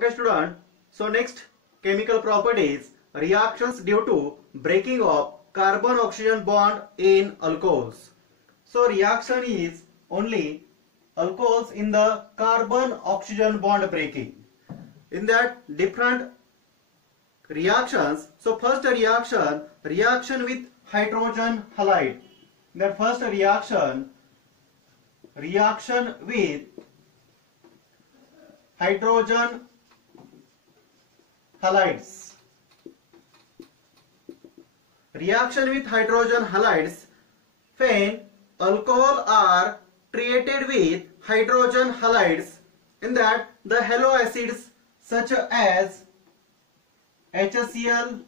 Okay, student. So next, chemical properties, reactions due to breaking of carbon-oxygen bond in alcohols. So reaction is only alcohols in the carbon-oxygen bond breaking. In that different reactions. So first reaction with hydrogen halide. The first reaction with hydrogen halides. Reaction with hydrogen halides, when alcohol are treated with hydrogen halides, in that the halo acids such as HCl,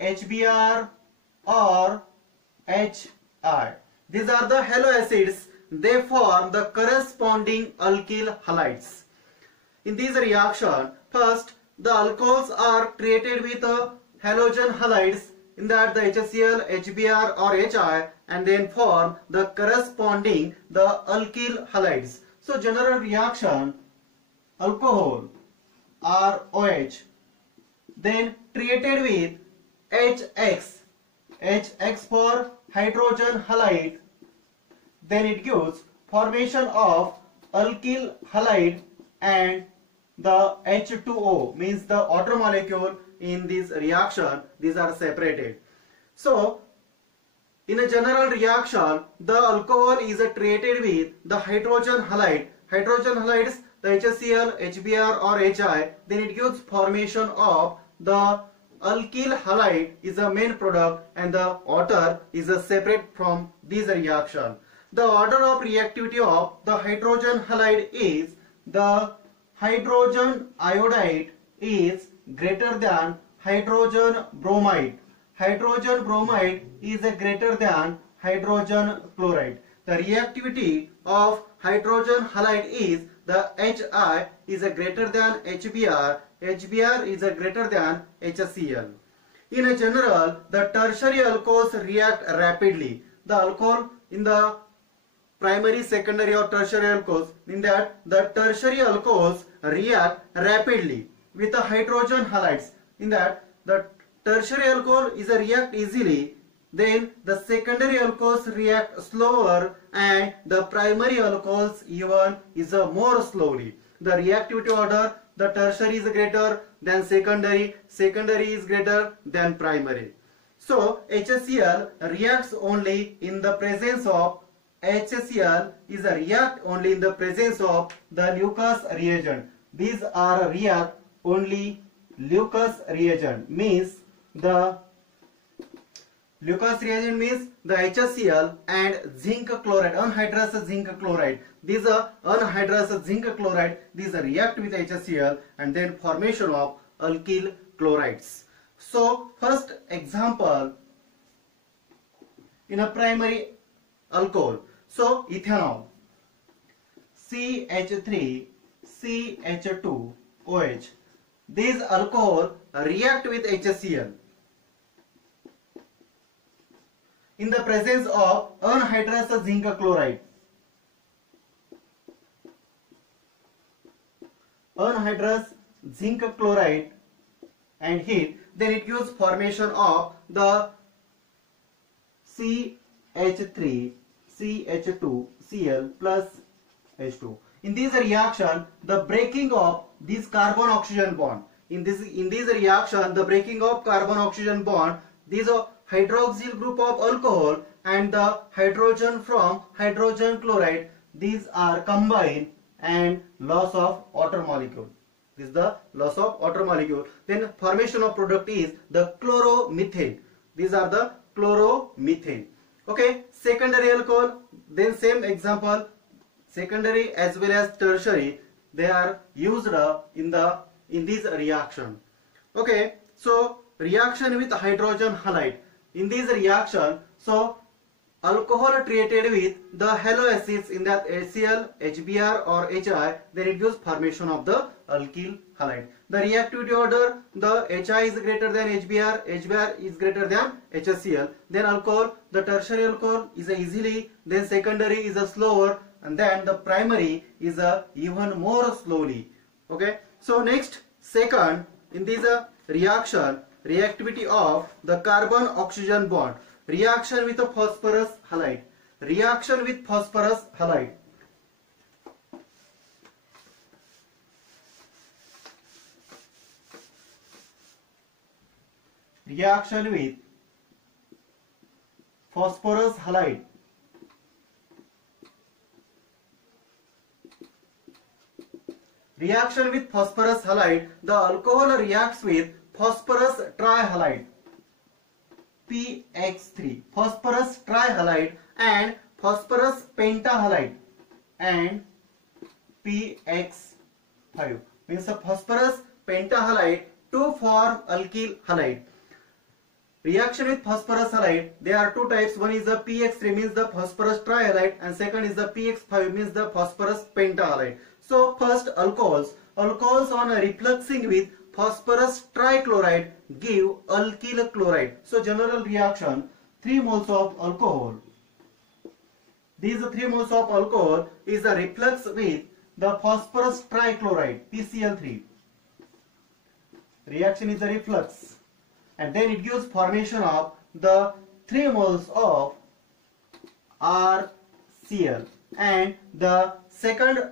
HBr or HI. These are the halo acids. They form the corresponding alkyl halides. In this reaction, first the alcohols are treated with halogen halides, in that the HCl, HBr or HI, and then form the corresponding the alkyl halides. So general reaction, alcohol ROH, then treated with HX for hydrogen halide, then it gives formation of alkyl halide and the H2O, means the water molecule in this reaction, these are separated. So in a general reaction, the alcohol is treated with the hydrogen halide. Hydrogen halides, the HCl, HBr or HI, then it gives formation of the alkyl halide is a main product and the water is a separate from this reaction. The order of reactivity of the hydrogen halide is the hydrogen iodide is greater than hydrogen bromide. Hydrogen bromide is greater than hydrogen chloride. The reactivity of hydrogen halide is the HI is greater than HBr, HBr is greater than HCl. In a general, the tertiary alcohols react rapidly. The alcohol in the primary, secondary or tertiary alcohols, in that the tertiary alcohols react rapidly with the hydrogen halides. In that the tertiary alcohol is react easily, then the secondary alcohols react slower and the primary alcohols even is more slowly. The reactivity order, the tertiary is greater than secondary, secondary is greater than primary. So HCl reacts only in the presence of HCl is a react only in the presence of the Lucas reagent. These are react only Lucas reagent, means the Lucas reagent means the HCl and zinc chloride, anhydrous zinc chloride. These are anhydrous zinc chloride. These react with HCl and then formation of alkyl chlorides. So first example in a primary alcohol. So ethanol, CH3, CH2OH. These alcohol react with HCl in the presence of anhydrous zinc chloride. Anhydrous zinc chloride and heat, then it gives formation of the CH3, CH2, Cl plus H2. In this reaction, the breaking of this carbon-oxygen bond. In this reaction, the breaking of carbon-oxygen bond, these are hydroxyl group of alcohol and the hydrogen from hydrogen chloride, these are combined and loss of water molecule. This is the loss of water molecule. Then formation of product is the chloromethane. These are the chloromethane. Okay, secondary alcohol, then same example, secondary as well as tertiary, they are used in this reaction. Okay, so reaction with hydrogen halide. In this reaction, so alcohol treated with the halo acids, in that HCl, HBr or HI, then it gives formation of the alkyl halide. The reactivity order, the HI is greater than HBr, HBr is greater than HCl. Then alcohol, the tertiary alcohol is easily, then secondary is slower, and then the primary is even more slowly. Okay, so next, second, in this reaction, reactivity of the carbon oxygen bond, reaction with a phosphorus halide, reaction with phosphorus halide. Reaction with phosphorus halide. Reaction with phosphorus halide, the alcohol reacts with phosphorus trihalide PX3, phosphorus trihalide and phosphorus pentahalide and PX5, means a phosphorus pentahalide to form alkyl halide. Reaction with phosphorus halide, there are two types. One is the PX3, means the phosphorus trihalide, and second is the PX5, means the phosphorus pentahalide. So first, alcohols on refluxing with phosphorus trichloride give alkyl chloride. So general reaction, 3 moles of alcohol. These 3 moles of alcohol is a reflux with the phosphorus trichloride PCl3. Reaction is a reflux, and then it gives formation of the 3 moles of RCl, and the second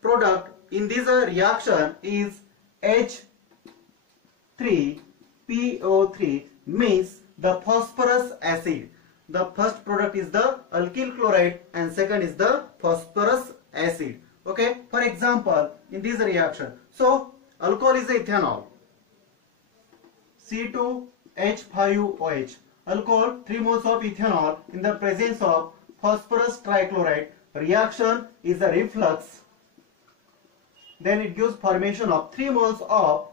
product in this reaction is H3PO3, means the phosphorus acid. The first product is the alkyl chloride and second is the phosphorus acid. Okay, for example, in this reaction, so alcohol is ethanol, C2H5OH. Alcohol, 3 moles of ethanol in the presence of phosphorus trichloride. Reaction is a reflux. Then it gives formation of 3 moles of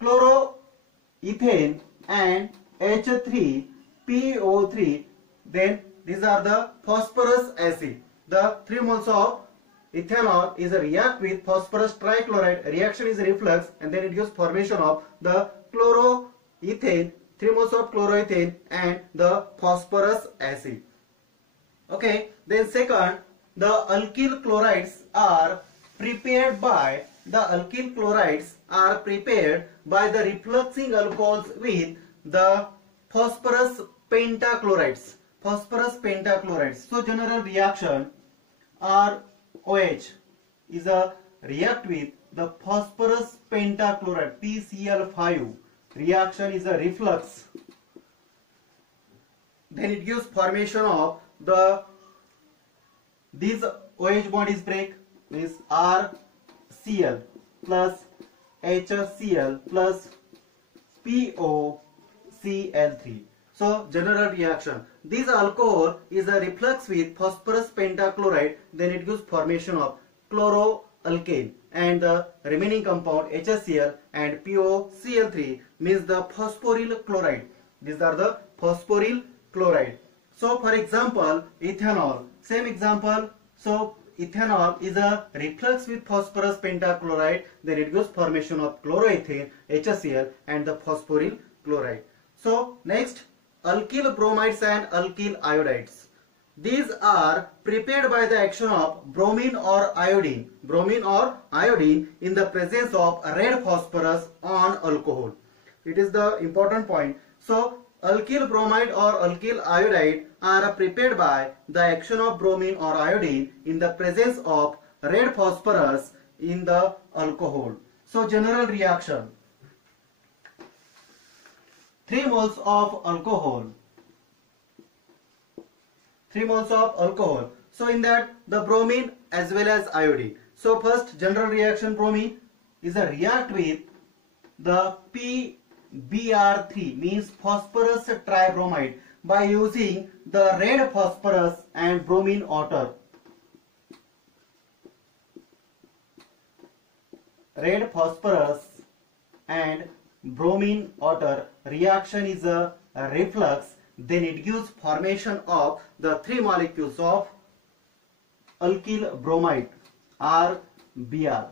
chloroethane and H3PO3. Then these are the phosphorus acid. The 3 moles of ethanol is a react with phosphorus trichloride. Reaction is a reflux, and then it gives formation of the chloroethane, 3 moles of chloroethane and the phosphorus acid. Okay, then second, the alkyl chlorides are prepared by the refluxing alcohols with the phosphorus pentachlorides. So general reaction, ROH is a react with the phosphorus pentachloride PCl5. Reaction is a reflux. Then it gives formation of this OH bond is break, is RCl plus HCl plus POCl3. So general reaction, this alcohol is a reflux with phosphorus pentachloride. Then it gives formation of chloroalkane, and the remaining compound HCl and POCl3 means the phosphoryl chloride. These are the phosphoryl chloride. So for example, ethanol, same example. So ethanol is a reflux with phosphorus pentachloride. Then it gives formation of chloroethane, HCl and the phosphoryl chloride. So next, alkyl bromides and alkyl iodides. These are prepared by the action of bromine or iodine in the presence of red phosphorus on alcohol. It is the important point. So alkyl bromide or alkyl iodide are prepared by the action of bromine or iodine in the presence of red phosphorus in the alcohol. So general reaction, 3 moles of alcohol. So in that, the bromine as well as iodine. So first, general reaction, bromine is a react with the PBr3, means phosphorus tribromide, by using the red phosphorus and bromine water. Red phosphorus and bromine water. Reaction is a reflux. Then it gives formation of the 3 molecules of alkyl bromide, RBr.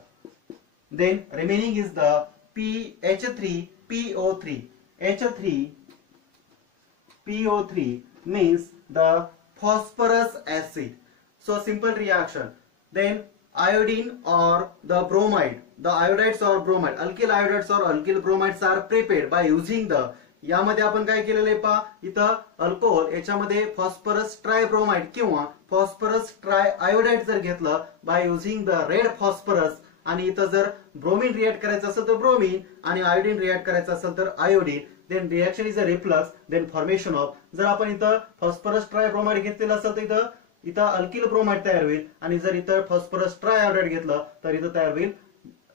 Then remaining is the H3PO3. H3PO3 means the phosphorus acid. So simple reaction. Then iodine or the bromide, the iodides or bromide, alkyl iodides or alkyl bromides are prepared by using the, यामध्ये आपण काय केलेलं आहे पहा, इथं अल्कोहोल याच्यामध्ये फॉस्फरस ट्रायब्रोमाइड किंवा फॉस्फरस ट्राय आयोडाइड जर घेतलं bye using the red phosphorus, आणि इथं जर ब्रोमीन रिएक्ट करायचं असेल तर ब्रोमीन आणि आयोडीन रिएक्ट करायचं असेल तर iodine, then reaction is a reflux, then formation of, जर आपण इथं फॉस्फरस ट्रायब्रोमाइड घेतलेलं असेल तर इथं अल्किल ब्रोमाइड तयार होईल, आणि जर इथं फॉस्फरस ट्रायआयोडाइड घेतलं तर इथं तयार होईल,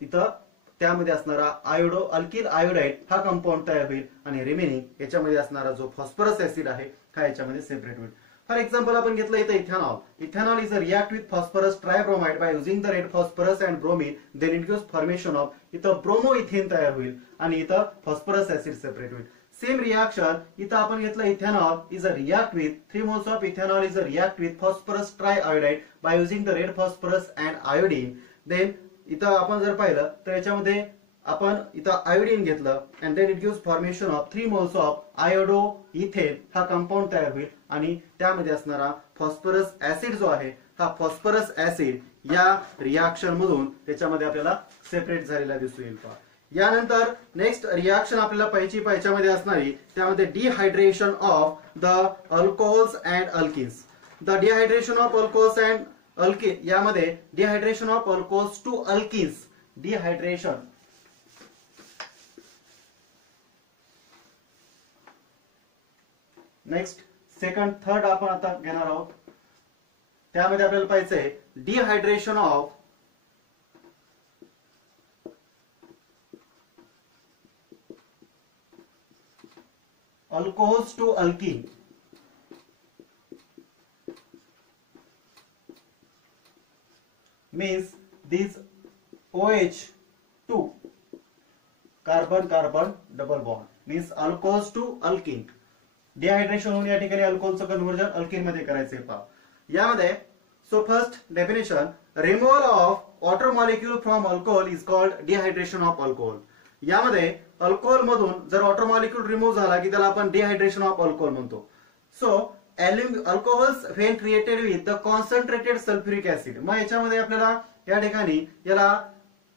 इथं त्यामध्ये असणारा अल्किल आयोडाइड हा कंपाऊंड तयार होईल, आणि रिमेनिंग याच्यामध्ये असणारा जो फॉस्फरस ऍसिड आहे हा याच्यामध्ये सेपरेट होईल. फॉर एक्झाम्पल आपण घेतलं इथं ethanol. Ethanol is a react with phosphorus tribromide by using the red phosphorus and bromine, then it gives formation of, इथं ब्रोमो इथेन तयार होईल आणि इथं फॉस्फरस ऍसिड सेपरेट होईल. सेम रिएक्शन इथं आपण घेतलं ethanol is a react with 3 moles of ethanol is a react with phosphorus triiodide by using the red phosphorus and iodine. Then इथं आपण जर पाहिलं तर याच्यामध्ये आपण इथं आयोडीन घेतलं and then it gives formation of 3 moles of iodoethane हा कंपाऊंड तयार होईल, आणि त्यामध्ये असणारा फॉस्फरस ऍसिड जो आहे हा फॉस्फरस ऍसिड या रिएक्शन मधून त्याच्यामध्ये आपल्याला सेपरेट झालेला दिसून येईल. यानंतर नेक्स्ट रिएक्शन आपल्याला पाहिजे असणारी त्यामध्ये dehydration of the alcohols and alkenes. The dehydration of alcohols and alkene, यामध्ये dehydration of alcohols to alkenes, dehydration next second third आपण आता घेणार आहोत. त्यामध्ये आपल्याला पाहिजे dehydration of alcohols to alkene, means these OH2 carbon carbon double bond means alcohols to alkene. Dehydration होऊन या ठिकाणी अल्कोहोलचं कन्व्हर्जन अल्किन मध्ये करायचंय पहा. यामध्ये so first definition, removal of water molecule from alcohol is called dehydration of alcohol. यामध्ये अल्कोहोल मधून जर वॉटर मॉलिक्यूल रिमूव्ह झाला की त्याला आपण डिहायड्रेशन ऑफ अल्कोहोल म्हणतो. So alcohols when created with the concentrated sulphuric acid. मग याच्यामध्ये आपल्याला या ठिकाणी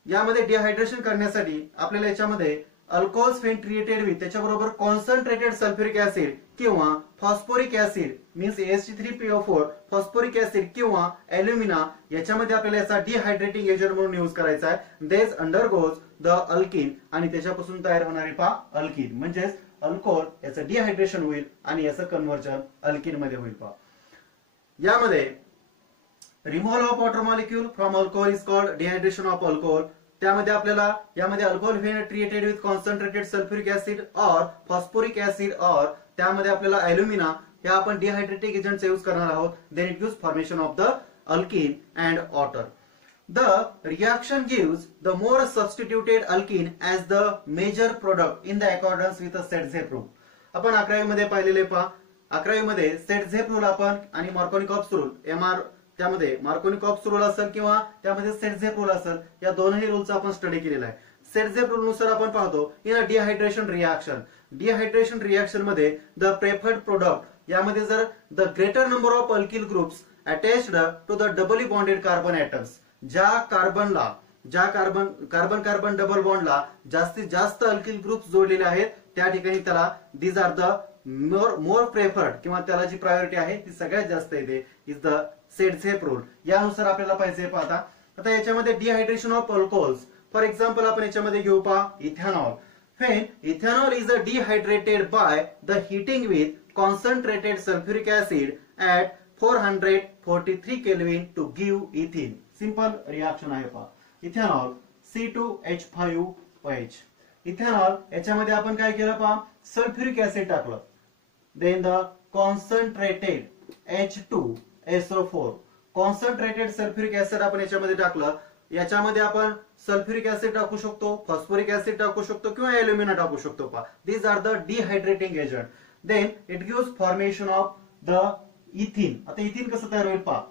यामध्ये डिहायड्रेशन करण्यासाठी आपल्याला याच्यामध्ये अल्कोहोल्स व्हेन क्रिएटेड विथ त्याच्याबरोबर कॉन्सन्ट्रेटेड सल्फ्युरिक ऍसिड किंवा phosphoric acid means AsC3PO4 phosphoric acid किंवा अल्युमिना याच्यामध्ये आपल्याला याचा डिहायड्रेटिंग एजंट म्हणून यूज करायचा आहे. देज अंडरगोज द अल्किन, आणि त्याच्यापासून तयार होणारे पहा अल्किन, म्हणजेच अल्कोहोल याचं डिहायड्रेशन होईल आणि याचं कन्व्हर्जन अल्किन मध्ये होईल पहा. यामध्ये removal of water molecule from alcohol is called dehydration of alcohol. त्यामध्ये आपल्याला यामध्ये alcohol when treated with concentrated sulphuric acid और फॉस्फोरिक ऍसिड और त्यामध्ये आपल्याला अल्युमिना हे आपण डिहायड्रेटिंग एजंटचा यूज करणार आहोत. Then it gives formation of the alkene and water. The reaction gives the more substituted alkene as the major product in the accordance with the Setzeff rule. आपण 11वी मध्ये पाहिलेले पहा. 11वी मध्ये Setzeff rule आपण आणि मार्कोनिकॉप्स रूल MR, त्यामध्ये मार्कोनिकॉप्स रूल असेल किंवा त्यामध्ये Setzeff रूल असेल, या दोन्ही रूलचा आपण स्टडी केलेला आहे. Setzeff रूल नुसार आपण पाहतो in a dehydration reaction. Dehydration reaction मध्ये द प्रेफर्ड प्रोडक्ट यामध्ये जर the greater number of alkyl groups attached to the doubly bonded carbon atoms, ज्या कार्बन कार्बन डबल बॉन्डला जास्तीत जास्त अल्किल ग्रुप्स जोडलेले आहेत त्या ठिकाणी त्याला these are the more preferred, किंवा त्याला जी प्रायोरिटी आहे ती सगळ्यात जास्त येते, इज द सेटझेफ रूल. यानुसार आपल्याला पाहिजे पाहता. आता याच्यामध्ये dehydration of alcohols, for example आपण याच्यामध्ये घेऊ पहा ethanol. When ethanol is a dehydrated by the heating with concentrated sulphuric acid at 443 kelvin to give ethene. Simple reaction आहे पहा. Ethanol C2H5OH. इथेनॉल याच्यामध्ये आपण काय केलं पहा, सल्फ्युरिक ऍसिड टाकलं, then the concentrated H2SO4 concentrated sulphuric acid आपण याच्यामध्ये टाकलं. याच्यामध्ये आपण सल्फ्युरिक ऍसिड टाकू शकतो, फॉस्फोरिक ऍसिड टाकू शकतो किंवा अल्युमिना टाकू शकतो पहा. These are the dehydrating agent. Then it gives formation of the ethene. आता इथिन कसं तयार होईल पहा.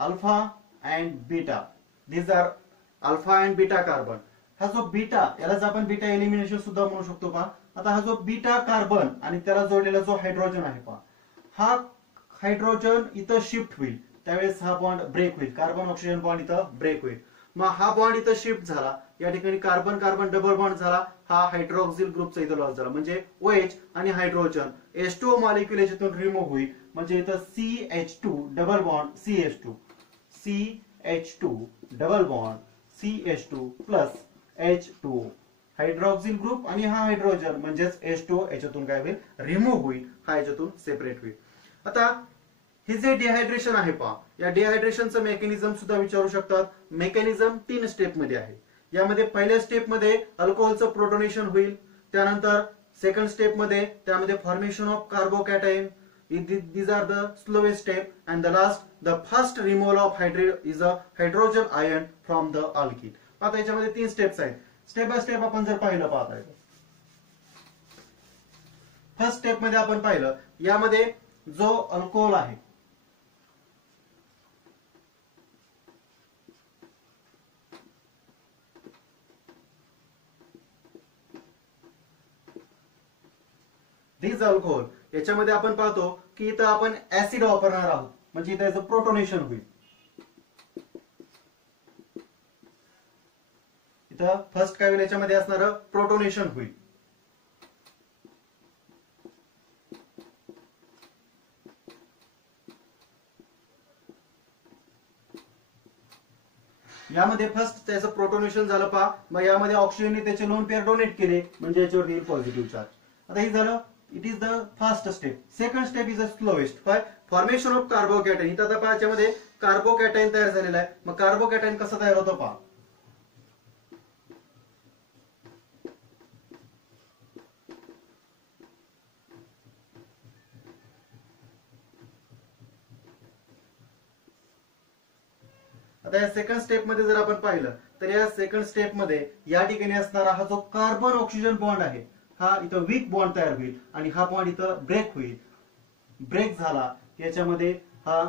Alpha and beta, these are alpha and beta carbon. हा जो बीटा, यालाच आपण बीटा एलिमिनेशन सुद्धा म्हणू शकतो पहा. आता हा जो बीटा कार्बन आणि त्याला जोडलेला जो हायड्रोजन आहे पहा, हा हायड्रोजन इथं शिफ्ट होईल, त्यावेळेस हा बॉन्ड ब्रेक होईल, कार्बन ऑक्सिजन बॉन्ड इथं ब्रेक होईल. मग हा बॉन्ड इथं शिफ्ट झाला, या ठिकाणी कार्बन कार्बन डबल बॉन्ड झाला, हा हायड्रॉक्सिल ग्रुपचा इथं लॉस झाला, म्हणजे OH आणि हायड्रोजन H2O मॉलिक्युल याच्यातून रिमूव्ह होईल, म्हणजे इथं CH2 double bond CH2 double bond CH2 plus H2O, hydroxyl group आणि हा हायड्रोजन म्हणजेच H2O याच्यातून काय होईल, रिमूव्ह होईल, हा याच्यातून सेपरेट होईल. आता हे जे डिहायड्रेशन आहे पहा, या डिहायड्रेशनचं मेकॅनिझम सुद्धा विचारू शकतात. मेकॅनिझम 3 स्टेप मध्ये आहे. यामध्ये पहिल्या स्टेप मध्ये अल्कोहोलचं प्रोटोनेशन होईल, त्यानंतर सेकंड स्टेप मध्ये त्यामध्ये formation of carbocation, these are the slowest step, and the last, the first removal of hydrogen ion from the alkene. आता याच्यामध्ये 3 स्टेप्स आहेत. स्टेप बाय स्टेप आपण जर पाहिलं पाहता येतं. फर्स्ट स्टेप मध्ये आपण पाहिलं, यामध्ये जो अल्कोहोल आहे दिस अल्कोहोल, याच्यामध्ये आपण पाहतो की इथं आपण ऍसिड वापरणार आहोत, म्हणजे इथं याचं प्रोटोनेशन होईल. इथं फर्स्ट काय होईल, याच्यामध्ये असणार प्रोटोनेशन होईल. यामध्ये फर्स्ट त्याचं प्रोटोनेशन झालं पहा, मग यामध्ये ऑक्सिजनने त्याचे लोन पेअर डोनेट केले, म्हणजे याच्यावर येईल पॉझिटिव्ह चार्ज. आता हे झालं, it is the first step. Second step is the slowest. Formation of carbocation. इथं आता पहा याच्यामध्ये कार्बोकॅटायन तयार झालेला आहे. मग कार्बोकॅटायन कसं तयार होतं पहा. आता या सेकंड स्टेप मध्ये जर आपण पाहिलं तर या सेकंड स्टेप मध्ये या ठिकाणी असणारा हा जो कार्बन ऑक्सिजन बॉन्ड आहे, हा इथं वीक बॉन्ड तयार होईल आणि हा बॉन्ड इथं ब्रेक होईल. ब्रेक झाला, याच्यामध्ये हा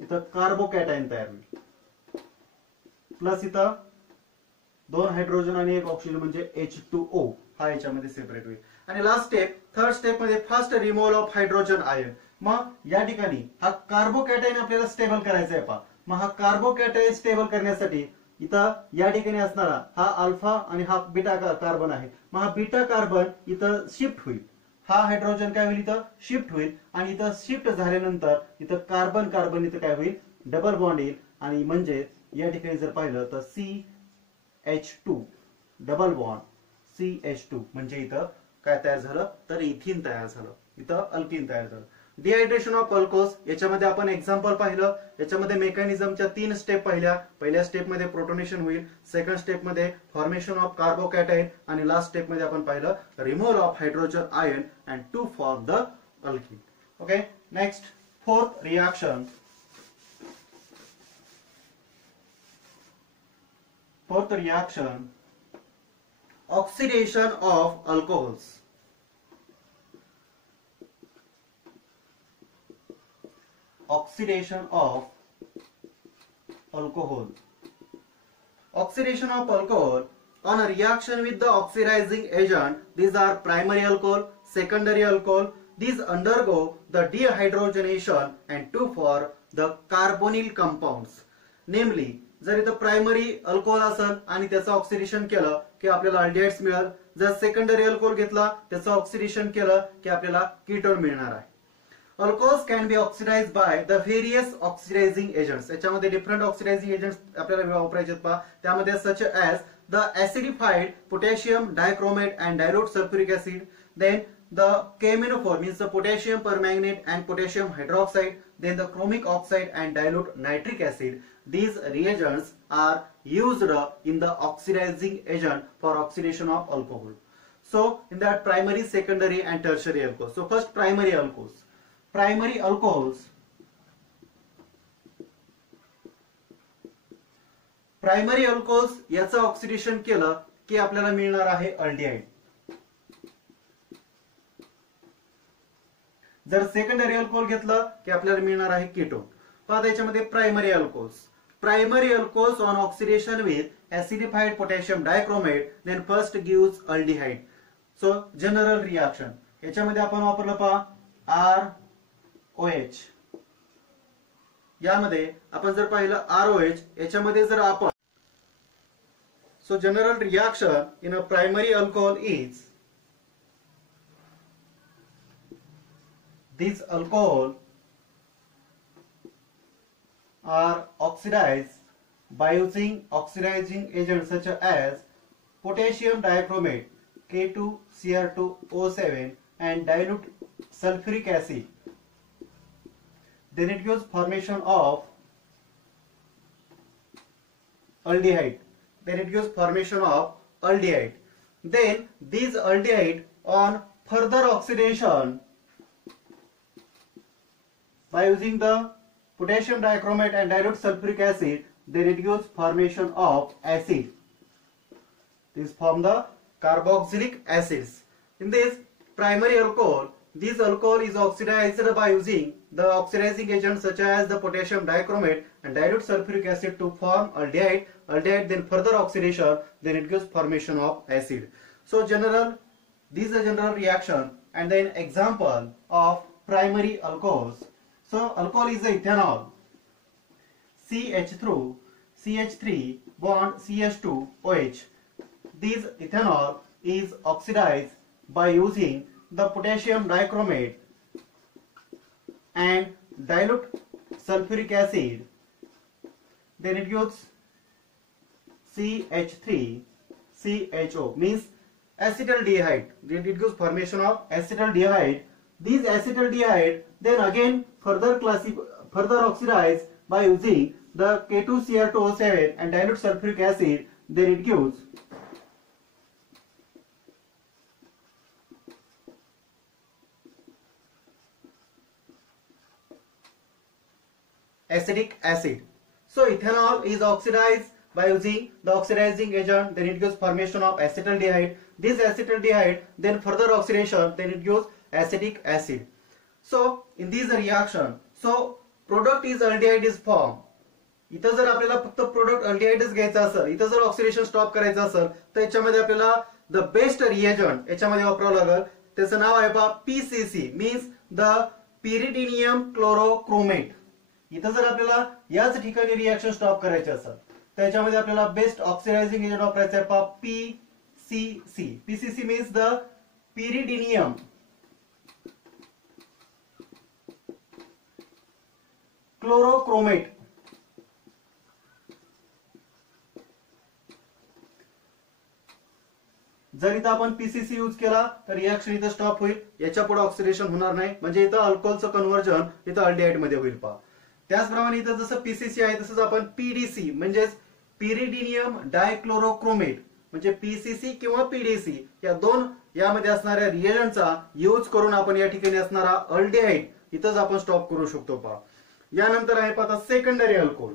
इथं कार्बोकॅटायन तयार होईल, प्लस इथं 2 हायड्रोजन आणि 1 ऑक्सिजन म्हणजे H2O, हा याच्यामध्ये सेपरेट होईल. आणि लास्ट स्टेप, थर्ड स्टेप मध्ये first removal of hydrogen ion. मग या ठिकाणी हा कार्बोकॅटायन आपल्याला स्टेबल करायचा आहे पहा. मग हा कार्बोकॅटायन स्टेबल करण्यासाठी इथं या ठिकाणी असणारा हा अल्फा आणि हा बीटा कार्बन आहे. मग हा बीटा कार्बन इथं शिफ्ट होईल, हा हायड्रोजन काय होईल, इथं शिफ्ट होईल, आणि इथं शिफ्ट झाल्यानंतर इथं कार्बन कार्बन इथं काय होईल, डबल बॉन्ड येईल, आणि म्हणजे या ठिकाणी जर पाहिलं तर CH2 डबल बॉन्ड CH2, म्हणजे इथं काय तयार झालं, तर इथिन तयार झालं, इथं अल्किन तयार झालं. डिहायड्रेशन ऑफ अल्कोहोल्स, याच्यामध्ये आपण एक्झाम्पल पाहिलं. याच्यामध्ये मेकॅनिझमच्या 3 स्टेप पाहिल्या. पहिल्या स्टेप मध्ये प्रोटोनेशन होईल, सेकंड स्टेप मध्ये फॉर्मेशन ऑफ कार्बोकॅटायन, आणि लास्ट स्टेप मध्ये आपण पाहिलं removal of hydrogen ion and to form the alkene. Okay, next fourth reaction. Fourth reaction, oxidation of alcohols. Oxidation of alcohol. Oxidation of alcohol on a reaction with the oxidizing agent. These are primary alcohol, secondary alcohol. These undergo the dehydrogenation and to form the carbonyl compounds. Namely, जर इथं primary alcohol असेल आणि त्याचं ऑक्सिडेशन केलं की आपल्याला अल्डिहाइड्स मिळेल. जर सेकंडरी अल्कोहोल घेतला, त्याचं ऑक्सिडेशन केलं की आपल्याला कीटोन मिळणार आहे. Alcohols can be oxidized by the various oxidizing agents. याच्यामध्ये डिफरंट ऑक्सिडायझिंग एजंट्स आपल्याला वापरायचे पहा. त्यामध्ये such as the acidified potassium dichromate and dilute sulfuric acid, then the cheminophore means the potassium permanganate and potassium hydroxide, then the chromic oxide and dilute nitric acid. These reagents are used in the oxidizing agent for oxidation of alcohol. So in that primary, secondary and tertiary alcohols. So first primary alcohols. Primary alcohols. Primary alcohols याचं ऑक्सिडेशन केलं की आपल्याला मिळणार आहे अल्डिहाइड. जर secondary alcohol घेतलं की आपल्याला मिळणार आहे कीटोन. पहा याच्यामध्ये primary alcohols. primary alcohols on oxidation with acidified potassium dichromate then first gives aldehyde. So general reaction याच्यामध्ये आपण वापरलं पहा ROH. यामध्ये आपण जर पाहिलं ROH याच्यामध्ये जर आपण so general reaction in a primary alcohol is these alcohol are oxidized by using oxidizing agents such as potassium dichromate K2Cr2O7 and dilute sulfuric acid. Then it gives formation of aldehyde. Then these aldehyde on further oxidation by using the potassium dichromate and dilute sulfuric acid, then it gives formation of acid. These form the carboxylic acids. In this primary alcohol, this alcohol is oxidized by using the oxidizing agents such as the potassium dichromate and dilute sulfuric acid to form aldehyde. Then further oxidation, then it gives formation of acid. So this is a general reaction, and then example of primary alcohols. So alcohol is the ethanol, CH3 bond CH2OH. This ethanol is oxidized by using the potassium dichromate and dilute sulfuric acid. Then it gives CH3CHO, means acetaldehyde. Then it gives formation of acetaldehyde. This acetaldehyde then again further oxidized by using the K2Cr2O7 and dilute sulfuric acid. Then it gives acetic acid. So ethanol is oxidized by using the oxidizing agent, then it gives formation of acetaldehyde. This acetaldehyde then further oxidation, then it gives acetic acid. So in this reaction, so product is aldehyde is formed. इथं जर आपल्याला फक्त प्रोडक्ट अल्डिहाइडच घ्यायचा असेल, इथं जर oxidation stop करायचं असेल तर याच्यामध्ये आपल्याला द बेस्ट रिएजंट याच्यामध्ये वापरावं लागेल. त्याचं नाव आहे पहा PCC, means the pyridinium chlorochromate. इथं जर आपल्याला याच ठिकाणी रिएक्शन स्टॉप करायचे असेल त्याच्यामध्ये आपल्याला बेस्ट ऑक्सिडायझिंग एजंट वापरायचं आहे पहा PCC. PCC means the pyridinium chlorochromate. जर इथं आपण PCC यूज केला तर रिएक्शन इथं स्टॉप होईल, याच्या पुढे ऑक्सिडेशन होणार नाही, म्हणजे इथं अल्कोहोलचं कन्व्हर्जन इथं अल्डिहाइड मध्ये होईल पहा. त्याचप्रमाणे इथं जसं PCC आहे तसंच आपण PDC म्हणजेच पिरिडिनियम डायक्लोरोक्रोमेट म्हणजे PCC किंवा PDC या दोन यामध्ये असणाऱ्या रिएजंटचा यूज करून आपण या ठिकाणी असणारा अल्डिहाइड इथंच आपण स्टॉप करू शकतो पहा. यानंतर आहे पहा सेकंडरी अल्कोहोल.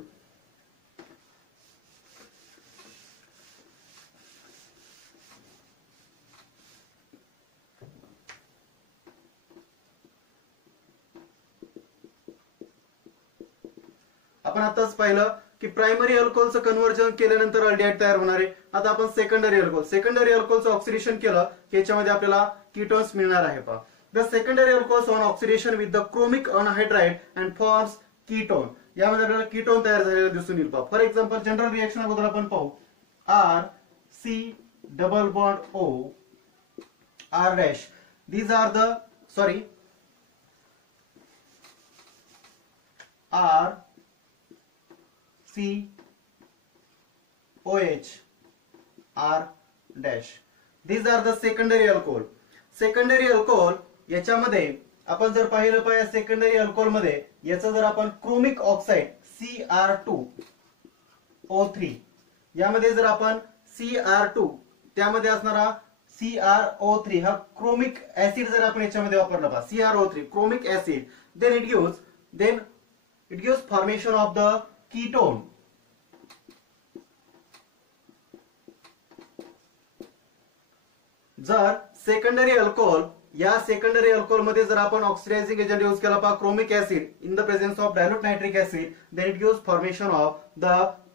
आपण आताच पाहिलं की प्रायमरी अल्कोहोलचं कन्व्हर्जन केल्यानंतर अल्डिहाइड तयार होणार आहे. आता आपण सेकंडरी अल्कोहोलचं ऑक्सिडेशन केलं की याच्यामध्ये आपल्याला कीटोन्स मिळणार आहे पहा. The secondary alcohols on oxidation with the chromic anhydride and forms ketone. यामध्ये आपल्याला कीटोन तयार झालेलं दिसून येईल पहा. फॉर एक्झाम्पल जनरल रिएक्शन अगोदर आपण पाहू. RC double bond O R dash. These are the R COH R dash. These are the secondary alcohol. Secondary alcohol याच्यामध्ये आपण जर पाहिलं पाहिजे सेकंडरी अल्कोहोल मध्ये याचं जर आपण क्रोमिक ऑक्साइड Cr2O3 यामध्ये जर आपण Cr2 त्यामध्ये असणारा CrO3 हा क्रोमिक ऍसिड जर आपण याच्यामध्ये वापरला पहा CrO3 chromic acid, then it gives formation of the ketone. जर सेकंडरी अल्कोहोल या सेकंडरी अल्कोहोल मध्ये जर आपण ऑक्सिडायझिंग एजंट यूज केला पहा chromic acid in the presence of dilute nitric acid then it gives formation of the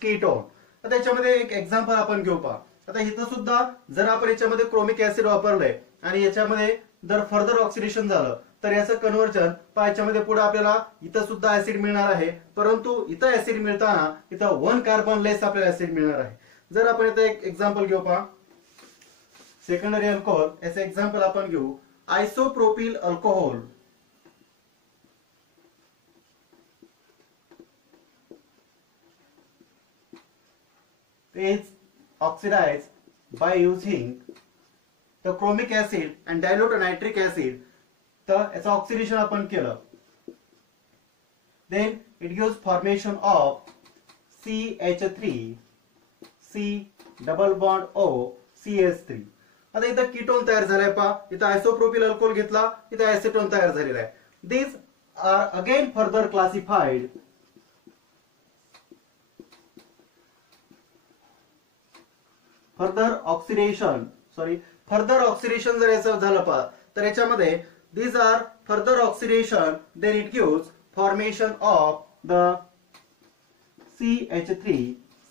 ketone. आता याच्यामध्ये एक एक्झाम्पल आपण घेऊ पहा. आता इथं सुद्धा जर आपण याच्यामध्ये क्रोमिक ऍसिड वापरलंय आणि याच्यामध्ये जर फर्दर ऑक्सिडेशन झालं तर याचं कन्व्हर्जन पहा याच्यामध्ये पुढे आपल्याला इथं सुद्धा ऍसिड मिळणार आहे, परंतु इथं ऍसिड मिळताना इथं 1 कार्बन लेस आपल्याला ऍसिड मिळणार आहे. जर आपण इथं एक एक्झाम्पल घेऊ पहा सेकंडरी अल्कोहोल, याचं एक्झाम्पल आपण घेऊ isopropyl alcohol. is oxidized by using the chromic acid and dilute nitric acid. तर याचं ऑक्सिडेशन आपण केलं, then it gives formation of CH3 C double bond O CH3. आता इथं कीटोन तयार झालाय पहा, इथं आयसोप्रोपिल अल्कोहोल घेतला, इथं ऍसिटोन तयार झालेला आहे. These are again further classified further oxidation जर याचं झालं पहा तर याच्यामध्ये these are further oxidation then it gives formation of the CH3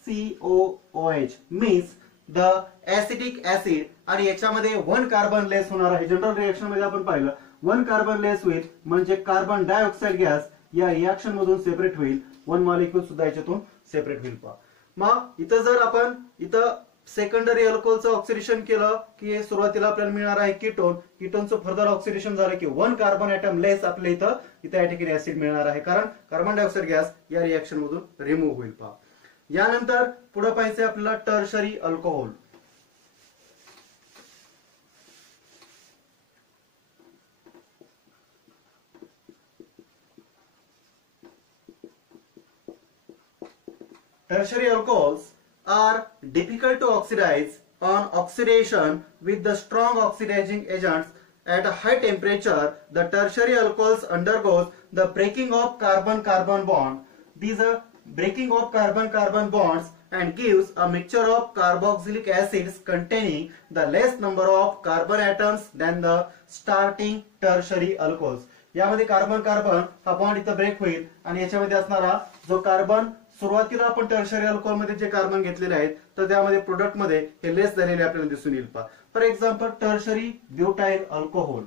COOH means the acetic acid. आणि याच्यामध्ये 1 कार्बन लेस होणार आहे. जनरल रिएक्शन मध्ये आपण पाहिलं 1 कार्बन लेस होईल म्हणजे कार्बन डायऑक्साइड गॅस या रिएक्शन मधून सेपरेट होईल, 1 मॉलिक्यूल सुद्धा याच्यातून सेपरेट होईल पहा. मग इथं जर आपण इथं सेकंडरी अल्कोहोलचं ऑक्सिडेशन केलं की सुरुवातीला आपल्याला मिळणार आहे कीटोन. कीटोनचं फर्दर ऑक्सिडेशन झालं की 1 कार्बन ॲटम लेस आपल्या इथं या ठिकाणी ऍसिड मिळणार आहे, कारण कार्बन डायऑक्साइड गॅस या रिएक्शन मधून रिमूव्ह होईल पहा. यानंतर पुढे पाहायचं आपल्याला tertiary alcohol. Tertiary alcohols are difficult to oxidize on oxidation with the strong oxidizing agents at a high temperature. The tertiary alcohols undergoes the breaking of carbon-carbon bond. These are breaking of carbon-carbon bonds and gives a mixture of carboxylic acids containing the less number of carbon atoms than the starting tertiary alcohols. यामध्ये carbon carbon हा बॉन्ड इथं ब्रेक होईल आणि याच्यामध्ये असणारा जो कार्बन सुरुवातीला आपण टर्शरी अल्कोहोल मध्ये जे कार्बन घेतलेले आहेत तर त्यामध्ये प्रोडक्ट मध्ये हे लेस झालेले आपल्याला दिसून येईल पहा. For example tertiary butyl alcohol.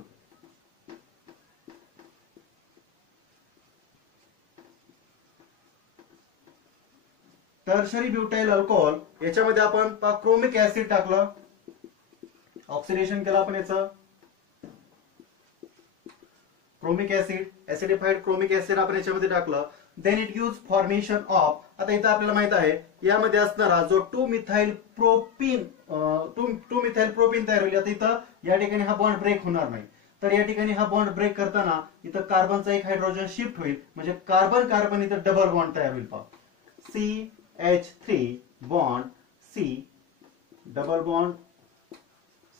Tertiary butyl alcohol याच्यामध्ये आपण क्रोमिक ऍसिड टाकलं, ऑक्सिडेशन केलं आपण याचं chromic acid, acidified chromic acid आपण याच्यामध्ये टाकलं, then it gives formation of. आता इथं आपल्याला माहित आहे यामध्ये असणारा जो 2-मिथाइल प्रोपीन तयार होईल. आता इथं या ठिकाणी हा बॉन्ड ब्रेक होणार नाही, तर या ठिकाणी हा बॉन्ड ब्रेक करताना इथं कार्बनचा एक हायड्रोजन शिफ्ट होईल म्हणजे कार्बन कार्बन इथं डबल बॉन्ड तयार होईल पहा. CH3 bond C double bond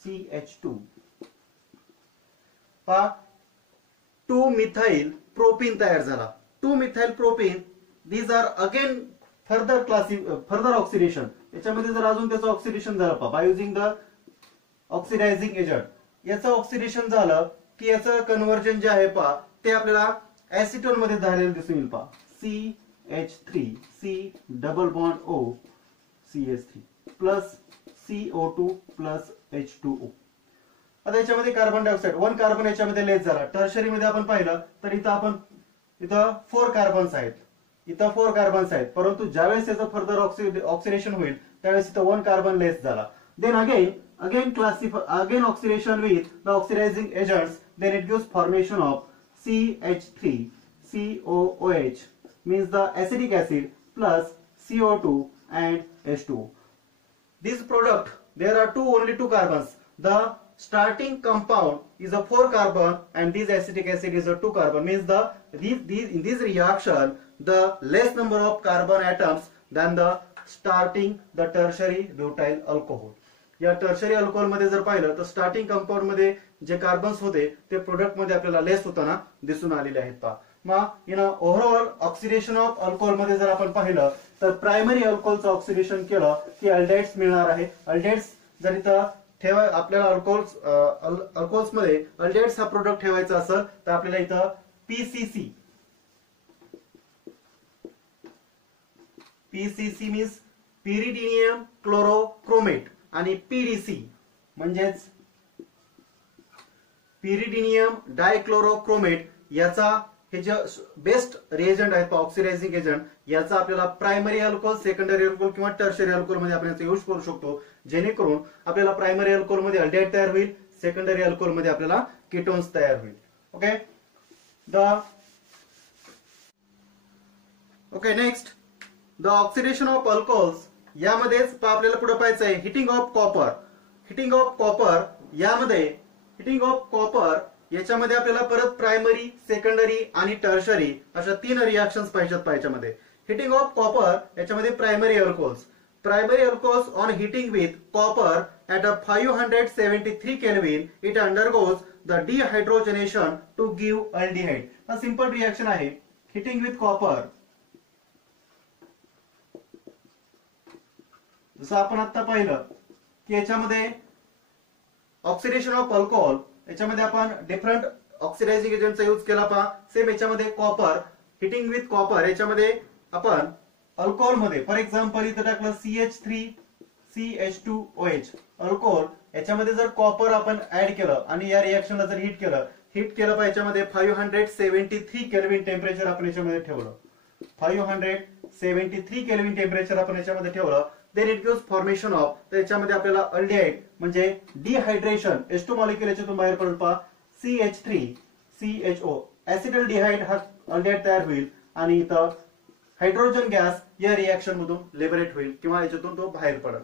CH2 पहा 2-मिथाइल प्रोपीन तयार झाला. 2-मिथाइल propene these are again further oxidation. याच्यामध्ये जर अजून त्याचं ऑक्सिडेशन झालं पहा by using the oxidizing agent, याचं ऑक्सिडेशन झालं की याचं कन्व्हर्जन जे आहे पहा ते आपल्याला ऍसिटोन मध्ये झालेलं दिसून येईल पहा. CH3 C double bond O CH3 plus CO2 plus H2O. आता याच्यामध्ये कार्बन डायऑक्साइड 1 कार्बन याच्यामध्ये लेस झाला. टर्शरी मध्ये आपण पाहिलं तर इथं 4 कार्बन्स आहेत, इथं 4 कार्बन्स आहेत, परंतु ज्यावेळेस याचं फर्दर ऑक्सिडेशन होईल त्यावेळेस इथं 1 कार्बन लेस झाला. Then again oxidation with the oxidising agents, then it gives formation of CH3 COOH means the acetic acid plus CO2 and H2O. This product there are only two carbons. The starting compound is a 4 carbon and this acetic acid is a 2 carbon, means in this reaction the less number of carbon atoms than the tertiary butyl alcohol. या tertiary alcohol मध्ये जर पाहिलं तर starting compound मध्ये जे कार्बन्स होते ते प्रोडक्ट मध्ये आपल्याला लेस होताना दिसून आलेले आहेत पहा. मग इन ओव्हरऑल ऑक्सिडेशन ऑफ अल्कोहोल मध्ये जर आपण पाहिलं तर प्रायमरी अल्कोहोलचं ऑक्सिडेशन केलं की अल्डेट्स मिळणार आहे. अल्डेट्स जर इथं आपल्याला अल्कोहोल्स मध्ये अल्डिहाइड्स हा प्रोडक्ट ठेवायचा असेल तर आपल्याला इथं पीसीसी मीन्स पिरिडिनियम क्लोरोक्रोमेट आणि पीडीसी म्हणजेच पिरिडिनियम डायक्लोरोक्रोमेट याचा हे जे बेस्ट रिएजंट आहेत ऑक्सिडायझिंग एजंट याचा आपल्याला प्रायमरी अल्कोहोल, सेकंडरी अल्कोहोल किंवा टर्शरी अल्कोहोल मध्ये आपण याचा यूज करू शकतो, जेणेकरून आपल्याला प्रायमरी अल्कोहोल मध्ये अल्डिहाइड तयार होईल, सेकंडरी अल्कोहोल मध्ये आपल्याला कीटोन्स तयार होईल. Okay next the oxidation of alcohols. यामध्येच आपल्याला पुढे पाहायचं आहे heating of copper. Heating of copper याच्यामध्ये आपल्याला परत प्रायमरी, सेकंडरी आणि टर्शरी अशा 3 रिएक्शन्स पाहिजेत. हिटिंग ऑफ कॉपर याच्यामध्ये primary alcohols on heating with copper at a 573 Kelvin it undergoes the dehydrogenation to give aldehyde. हा सिंपल रिएक्शन आहे. हिटिंग विथ कॉपर, जसं आपण आता पाहिलं की याच्यामध्ये ऑक्सिडेशन ऑफ अल्कोहोल, याच्यामध्ये आपण डिफरंट ऑक्सिडायझिंग एजंटचा यूज केला पहा. सेम याच्यामध्ये कॉपर, हिटिंग विथ कॉपर याच्यामध्ये आपण अल्कोहोल मध्ये फॉर एक्झाम्पल इथं टाकलं CH3CH2OH अल्कोहोल, याच्यामध्ये जर कॉपर आपण ऍड केलं आणि या रिएक्शनला जर हिट केलं पहा, याच्यामध्ये 573 केल्विन टेम्परेचर आपण याच्यामध्ये ठेवलं. 573 केल्विन टेम्परेचर आपण याच्यामध्ये ठेवलं. Then it gives formation of, तर याच्यामध्ये आपल्याला अल्डिहाइड म्हणजे डिहायड्रेशन H2 मॉलिक्युल याच्यातून बाहेर पडेल पहा, CH3CHO ऍसिटल्डिहाइड हा अल्डिहाइड तयार होईल आणि इथं हायड्रोजन गॅस या रिएक्शन मधून लिबरेट होईल किंवा याच्यातून तो बाहेर पडेल.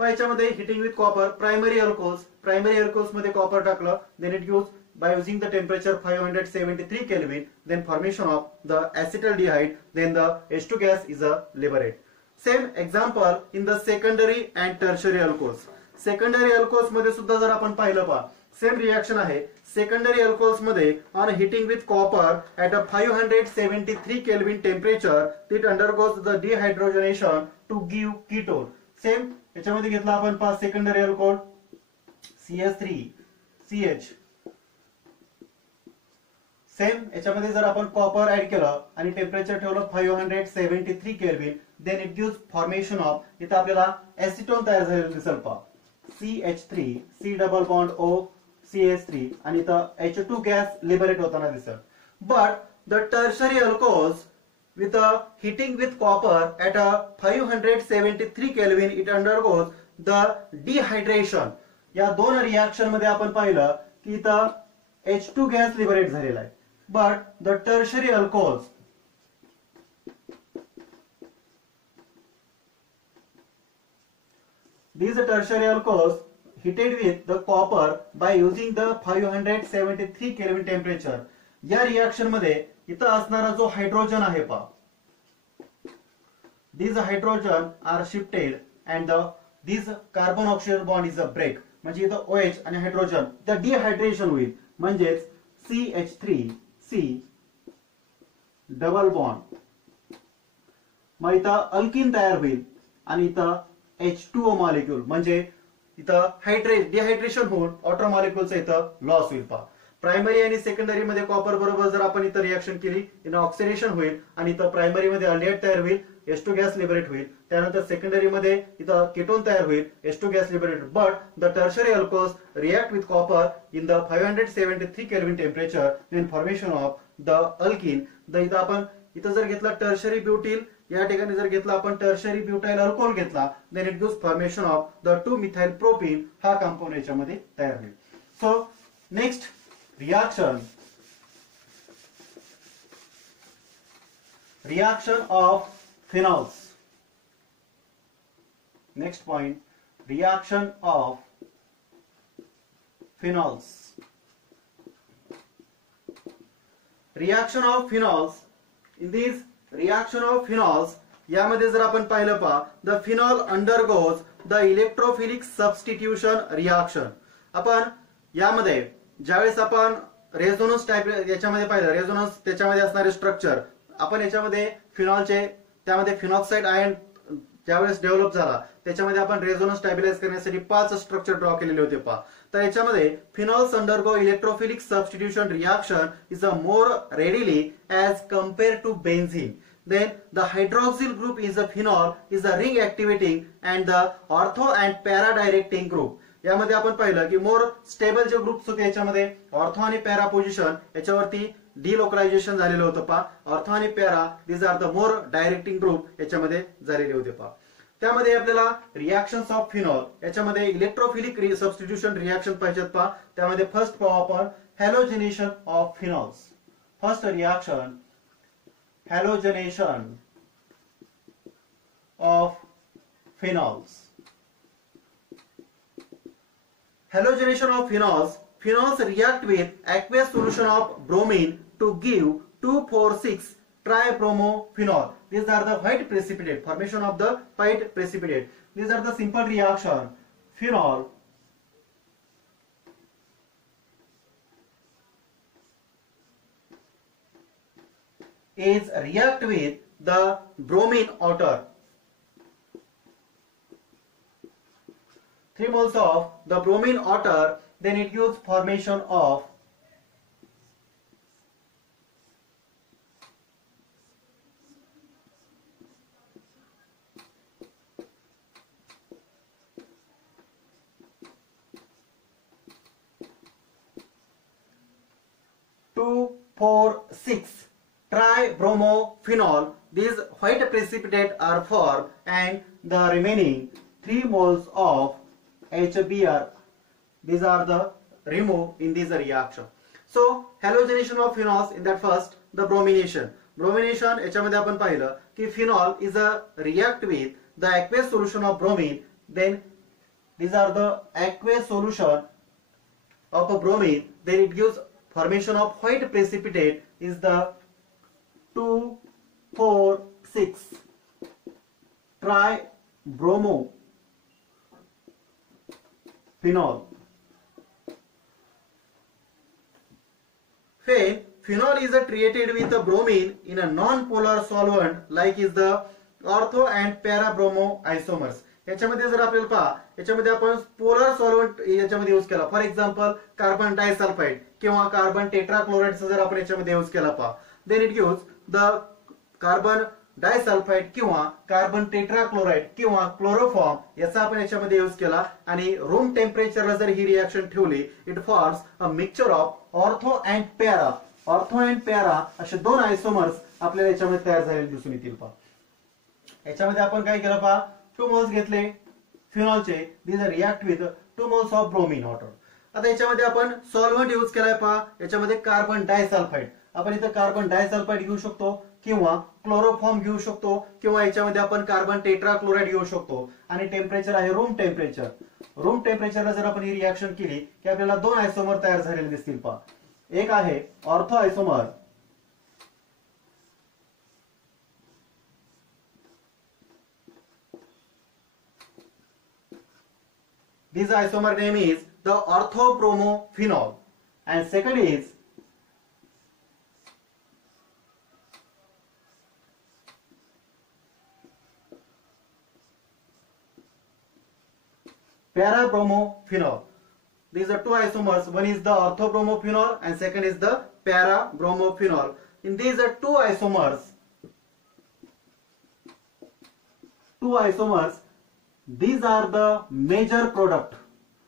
पण याच्यामध्ये heating with copper primary alcohols मध्ये कॉपर टाकलं, then it gives by using the temperature 573 Kelvin, then formation of the acetaldehyde, then the H2 gas is liberated. Same example in the secondary and tertiary alcohols. Secondary alcohols मध्ये सुद्धा जर आपण पाहिलं पहा, same reaction आहे. Secondary alcohols मध्ये on heating with copper at a 573 Kelvin temperature it undergoes the dehydrogenation to give ketone. Same याच्यामध्ये घेतला आपण पहा सेकंडरी अल्कोहोल CH3CH. सेम याच्यामध्ये जर आपण कॉपर ऍड केलं आणि टेम्परेचर ठेवलं 573 kelvin, then it gives formation of, इथं आपल्याला एसिटोन तयार झालेलं दिसेल पहा, CH3 C double bond O CH3 आणि इथं H2 गॅस लिबरेट होताना दिसेल. But the tertiary alcohols with a heating with copper at a 573 Kelvin it undergoes the dehydration. या दोन रिएक्शन मध्ये आपण पाहिलं की इथं H2 गॅस लिबरेट झालेला आहे. But the tertiary alcohols, these tertiary alcohols heated with the copper by using the 573 Kelvin temperature. या रिएक्शन मध्ये इथं असणारा जो हायड्रोजन आहे पहा, these hydrogen are shifted and this carbon oxygen bond is a break. म्हणजे इथं OH आणि हायड्रोजन द डिहायड्रेशन होईल, म्हणजेच CH3C डबल बॉन्ड, मग इथं अल्किन तयार होईल आणि इथं H2O मॉलिक्यूल, म्हणजे इथं डिहायड्रेशन होऊन वॉटर मॉलिक्यूलचा इथं लॉस होईल पहा. प्रायमरी आणि सेकंडरी मध्ये कॉपर बरोबर जर आपण इथं रिएक्शन केली, इथं ऑक्सिडेशन होईल आणि इथं प्रायमरी मध्ये अल्डिहाइड तयार होईल, H2 गॅस लिबरेट होईल. त्यानंतर सेकंडरी मध्ये इथं कीटोन तयार होईल, H2 gas liberate. But the tertiary alcohols react with copper in the 573 kelvin temperature in formation of the alkene. इथं आपण इथं जर घेतला टर्शरी ब्युटील, या ठिकाणी जर घेतला आपण टर्शरी ब्युटाइल अल्कोहोल घेतला, then it gives formation of the two methyl propene हा कंपाऊंड याच्यामध्ये तयार होईल. So next reaction of phenols. Next point, reaction of phenols. Reaction of phenols. In this reaction of phenols, यामध्ये जर आपण पाहिलं पहा, the phenol undergoes the electrophilic substitution reaction. आपण यामध्ये ज्यावेळेस आपण रेझोनन्स टाइप याच्यामध्ये पाहिलं, रेझोनन्स त्याच्यामध्ये असणारे स्ट्रक्चर, आपण याच्यामध्ये फिनॉलचे त्यामध्ये फिनॉक्साइड आयन ज्यावेळेस डेव्हलप झाला त्याच्यामध्ये आपण रेझोनन्स स्टॅबिलाइज करण्यासाठी 5 स्ट्रक्चर ड्रॉ केलेले होते पहा. तर याच्यामध्ये phenols undergo electrophilic substitution reaction is a more readily as compare to benzene. Then the hydroxyl group is a phenol is a ring activating and the ortho and para directing group. यामध्ये आपण पाहिलं की more stable जे ग्रुप्स होते याच्यामध्ये ऑर्थो आणि para position याच्यावरती डिलोकलायझेशन झालेलं होतं पहा. ऑर्थो आणि para these are the more directing group याच्यामध्ये झालेले होते पहा. त्यामध्ये आपल्याला रिएक्शन्स ऑफ फिनॉल याच्यामध्ये इलेक्ट्रोफिलिक सबस्टिट्यूशन रिएक्शन पाहिजेत पहा. त्यामध्ये फर्स्ट पाहू आपण halogenation of phenols. First reaction halogenation of phenols. Halogenation of phenols. Phenols react with aqueous solution of bromine to give 2,4,6 tribromophenol. These are the white precipitate. Formation of the white precipitate. These are the simple reaction. Phenol is react with the bromine water. 3 moles of the bromine water, then it gives formation of two, 4, 6 tribromophenol. These white precipitate are formed and the remaining 3 moles of HBr, these are the removed in this reaction. So halogenation of phenols, in that first the bromination. Bromination याच्यामध्ये आपण पाहिलं की phenol is a react with the aqueous solution of bromine. Then these are the aqueous solution of a bromine. Then it gives formation of white precipitate is the 2, 4, 6 tribromophenol. Phenol is treated with a bromine in a non-polar solvent like is the ortho and para bromo isomers. याच्यामध्ये जर आपल्याला पहा याच्यामध्ये आपण polar solvent याच्यामध्ये use केला, for example carbon disulphide किंवा carbon टेट्राक्लोराइडचा जर आपण याच्यामध्ये यूज केला पहा, then it gives the carbon disulphide किंवा कार्बन टेट्राक्लोराइड किंवा क्लोरोफॉर्म याचा आपण याच्यामध्ये यूज केला आणि रूम टेम्परेचरला जर ही रिएक्शन ठेवली it forms a mixture of ortho and para. Ortho and para असे 2 आयसोमर्स आपल्याला याच्यामध्ये तयार झालेले दिसून येतील पहा. याच्यामध्ये आपण काय केलं पहा, 2 मोल्स घेतले फिनॉलचे, these react with 2 moles of bromine water. आता याच्यामध्ये आपण सॉल्व्हेंट यूज केलाय पहा, याच्यामध्ये कार्बन डायसल्फाइड. आपण इथं कार्बन डायसल्फाइड घेऊ शकतो किंवा क्लोरोफॉर्म घेऊ शकतो किंवा याच्यामध्ये आपण कार्बन टेट्राक्लोराइड घेऊ शकतो आणि टेम्परेचर आहे रूम टेम्परेचर. रूम टेम्परेचरला जर आपण ही रिएक्शन केली की आपल्याला 2 आयसोमर तयार झालेले दिसतील पहा. एक आहे ऑर्थो आयसोमर, this isomer name is the orthobromophenol, and second is parabromophenol. These are 2 isomers. One is the orthobromophenol and second is the parabromophenol. In these are 2 isomers, these are the major product.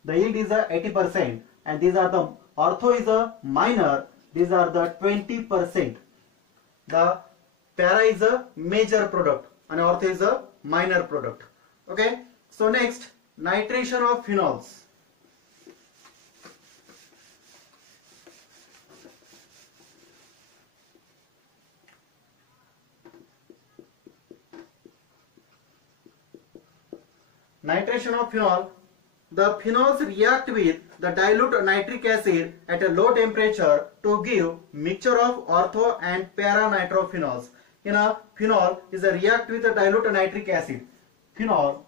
The yield is a 80% and these are the ortho is a minor, these are the 20%. The para is a major product and ortho is a minor product. Okay, so next, nitration of phenols. Nitration of phenol. The phenols react with the dilute nitric acid at a low temperature to give mixture of ortho and para nitrophenols. In a phenol is a react with a dilute nitric acid. Phenol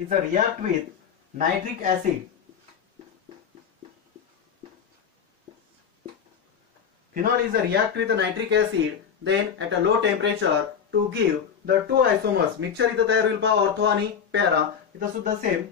is a react with nitric acid. Phenol is a react with nitric acid, then at a low temperature to give the two isomers. Mixture इथं तयार होईल पहा, ortho आणि पॅरा. इथं सुद्धा same.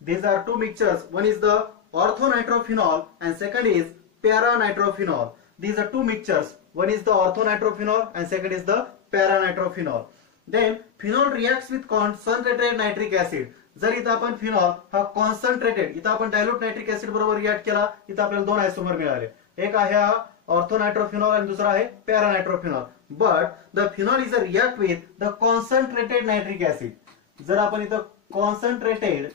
These are two mixtures. One is the orthonitrophenol and second is para-nitrophenol. These are two mixtures. One is the orthonitrophenol and second is the para-nitrophenol. Then phenol reacts with concentrated nitric acid. जर इथं आपण फिनॉल हा कॉन्सन्ट्रेटेड, इथं आपण dilute nitric acid बरोबर रिएक्ट केला, इथं आपल्याला दोन आयसोमर मिळाले. एक आहे हा ऑर्थोनायट्रोफिनॉल आणि दुसरा आहे paranitrophenol. But the phenol is a react with the concentrated nitric acid. जर आपण इथं कॉन्सन्ट्रेटेड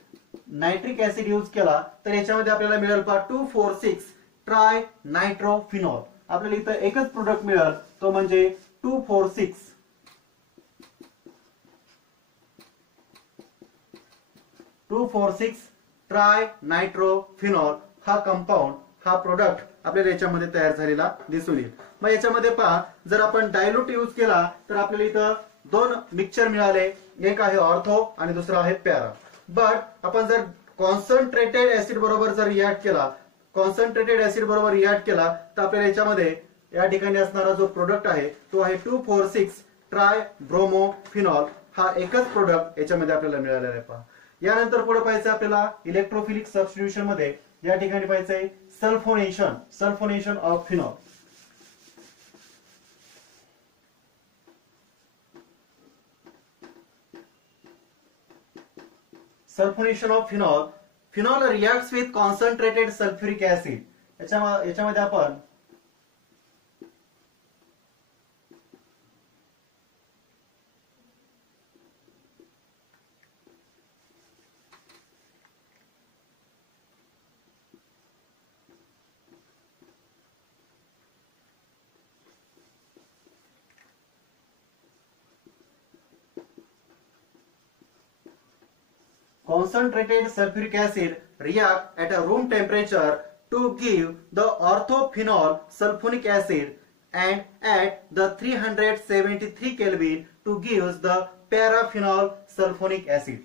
नायट्रिक ऍसिड यूज केला तर याच्यामध्ये आपल्याला मिळेल पहा 2,4,6 ट्राय नायट्रोफिनॉल. आपल्याला इथं एकच प्रोडक्ट मिळेल, तो म्हणजे 2,4,6 ट्राय नायट्रोफिनॉल हा कंपाऊंड, हा प्रोडक्ट आपल्याला याच्यामध्ये तयार झालेला दिसून येईल. मग याच्यामध्ये पहा, जर आपण डायल्यूट यूज केला तर आपल्याला इथं दोन मिक्सचर मिळाले, एक आहे ऑर्थो आणि दुसरा आहे पॅरा. बट आपण जर कॉन्सन्ट्रेटेड ऍसिड बरोबर जर रिएक्ट केला, कॉन्सन्ट्रेटेड ऍसिड बरोबर रिएक्ट केला तर आपल्याला याच्यामध्ये या ठिकाणी असणारा जो प्रोडक्ट आहे तो आहे 2,4,6 ट्राय ब्रोमोफिनॉल. हा एकच प्रोडक्ट याच्यामध्ये आपल्याला मिळालेला आहे पहा. यानंतर पुढे पाहायचं आपल्याला इलेक्ट्रोफिलिक सबस्टिट्यूशन मध्ये, या ठिकाणी पाहायचंय sulphonation of phenol. Sulphonation of phenol. Phenol reacts with concentrated sulphuric acid. याच्यामध्ये आपण concentrated sulfuric acid react at a room temperature to give the orthophenol sulfonic acid and at the 373 Kelvin to give the paraphenol sulfonic acid.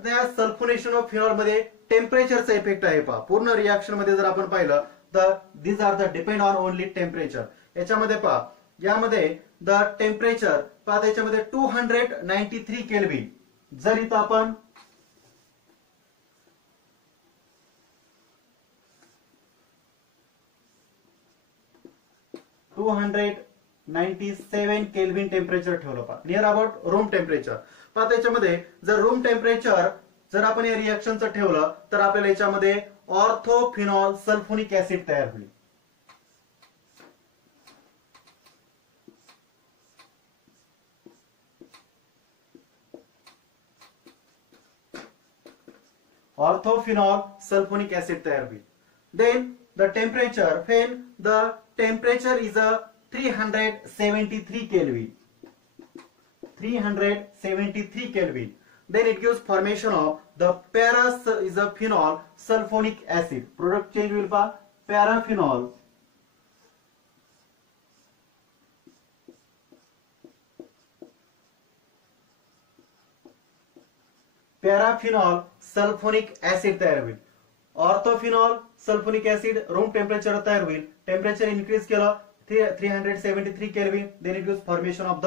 आता या sulphonation of phenol मध्ये टेम्परेचरचा इफेक्ट आहे पहा. पूर्ण रिएक्शन मध्ये जर आपण पाहिलं तर these are the depend on only temperature. याच्यामध्ये पहा, यामध्ये द टेम्परेचर पहा, त्याच्यामध्ये 293 केल्विन. जर इथं आपण 297 केल्विन टेम्परेचर ठेवलं पहा, नियर अबाउट रूम टेम्परेचर. पहा त्याच्यामध्ये जर रूम टेम्परेचर जर आपण या रिएक्शनचं ठेवलं तर आपल्याला याच्यामध्ये ऑर्थोफिनॉल सल्फोनिक ऍसिड तयार होईल. ऑर्थोफिनॉल सल्फोनिक ऍसिड तयार होईल. Then the temperature, when the temperature is a 373 Kelvin, 373 Kelvin, then it gives formation of the phenol sulfonic acid. Product change will be paraphenol sulfonic acid तयार होईल. Orthophenol sulphonic acid room temperature तयार होईल. Temperature increase केलं 373 kelvin, then it gives formation of the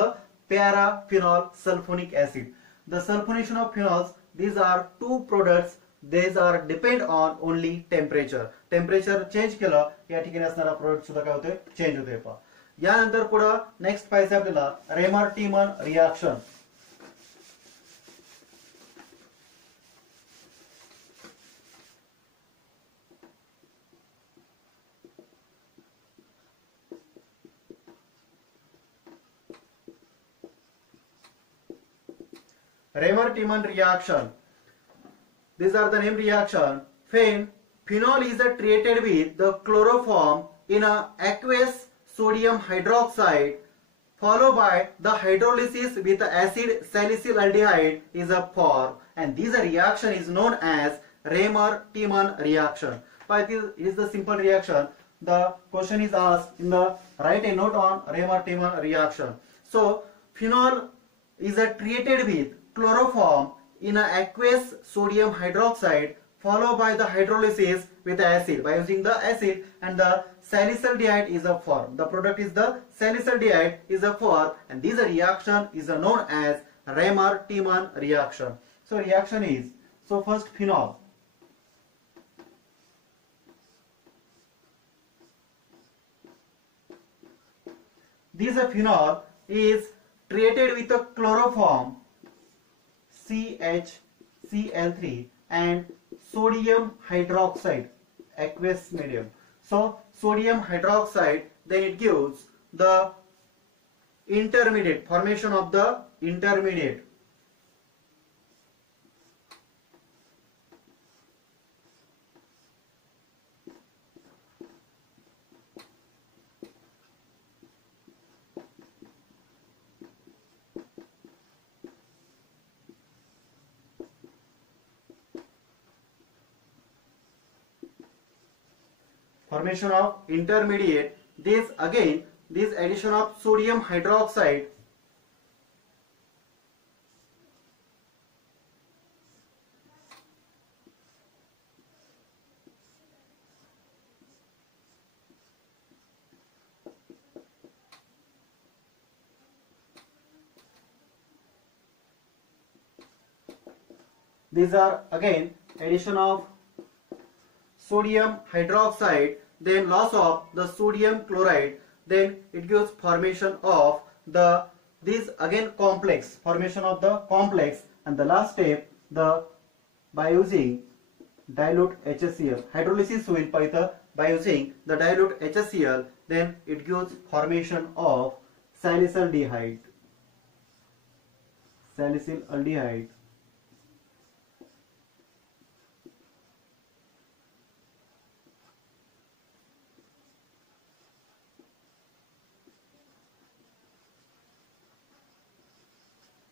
paraphenol sulphonic acid. The sulphonation of phenols, these are two products, these are depend on only temperature. Temperature change केलं, या ठिकाणी असणारा प्रोडक्ट सुद्धा काय होतोय, चेंज होतोय पहा. यानंतर पुढे नेक्स्ट पाहायचं आपल्याला रेमर-टीमन reaction. Remer-Tiemann reaction. These are the name reaction. When phenol is treated with the chloroform in a aqueous sodium hydroxide followed by the hydrolysis with acid salicylaldehyde is a POR, and this reaction is known as Raymer-Tiemann reaction. But it is the simple reaction. The question is asked in the write a note on Raymer-Tiemann reaction. So phenol is treated with chloroform in aqueous sodium hydroxide followed by the hydrolysis with acid by using the acid, and the salicylaldehyde is a form. The product is the salicylaldehyde is a form, and this reaction is known as Raymer-Tiemann reaction. So reaction is, so first phenol. This phenol is treated with a chloroform CHCl3 and sodium hydroxide, aqueous medium. So sodium hydroxide, then it gives the intermediate, formation of the intermediate. Formation of intermediate. This again, this addition of sodium hydroxide these are again addition of sodium hydroxide, then loss of the sodium chloride, then it gives formation of the this again complex, formation of the complex, and the last step, the by using dilute HCl, hydrolysis will by using the dilute HCl, then it gives formation of salicylaldehyde. Salicylaldehyde.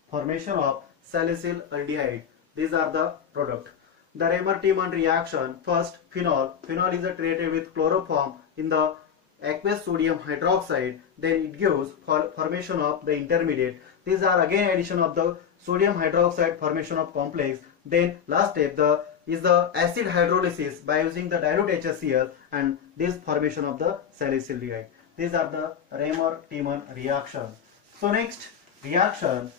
Formation of salicylaldehyde. These are the product. The Raymer-Tiemann reaction. First, phenol. Phenol is treated with chloroform in the aqueous sodium hydroxide. Then it gives formation of the intermediate. These are again addition of the sodium hydroxide, formation of complex. Then last step is the acid hydrolysis by using the dilute HCl, and this formation of the salicylaldehyde. These are the Raymer-Tiemann reaction. So next reaction.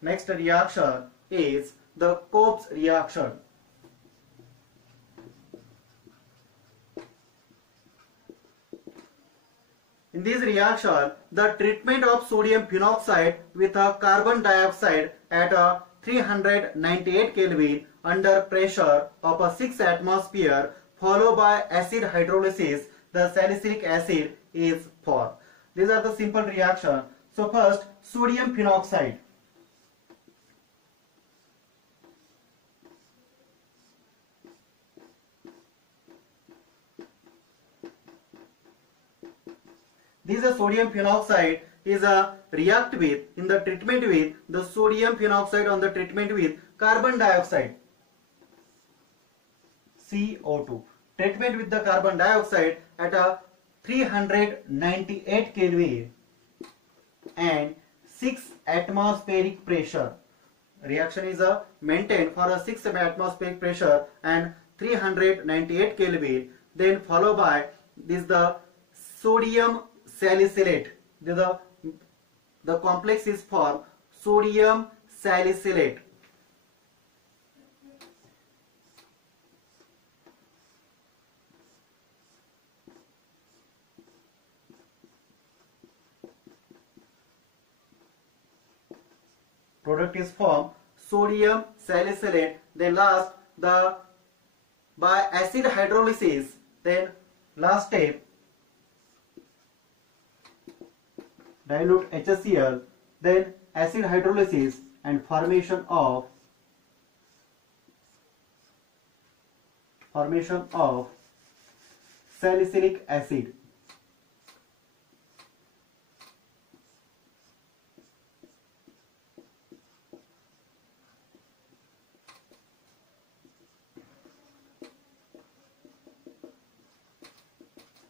Next reaction is the Kopp's reaction. In this reaction, the treatment of sodium phenoxide with a carbon dioxide at a 398 Kelvin under pressure of a 6 atmosphere followed by acid hydrolysis, the salicylic acid is formed. These are the simple reaction. So first, sodium phenoxide. This sodium phenoxide is a react with in the treatment with the sodium phenoxide on the treatment with carbon dioxide CO2. Treatment with the carbon dioxide at a 398 Kelvin and 6 atmospheric pressure. Reaction is maintained for a 6 atmospheric pressure and 398 Kelvin. Then followed by this the sodium salicylate. The complex is formed sodium salicylate. Product is formed sodium salicylate. Then last the by acid hydrolysis. Then last step dilute HCl, then acid hydrolysis and formation of formation of salicylic acid.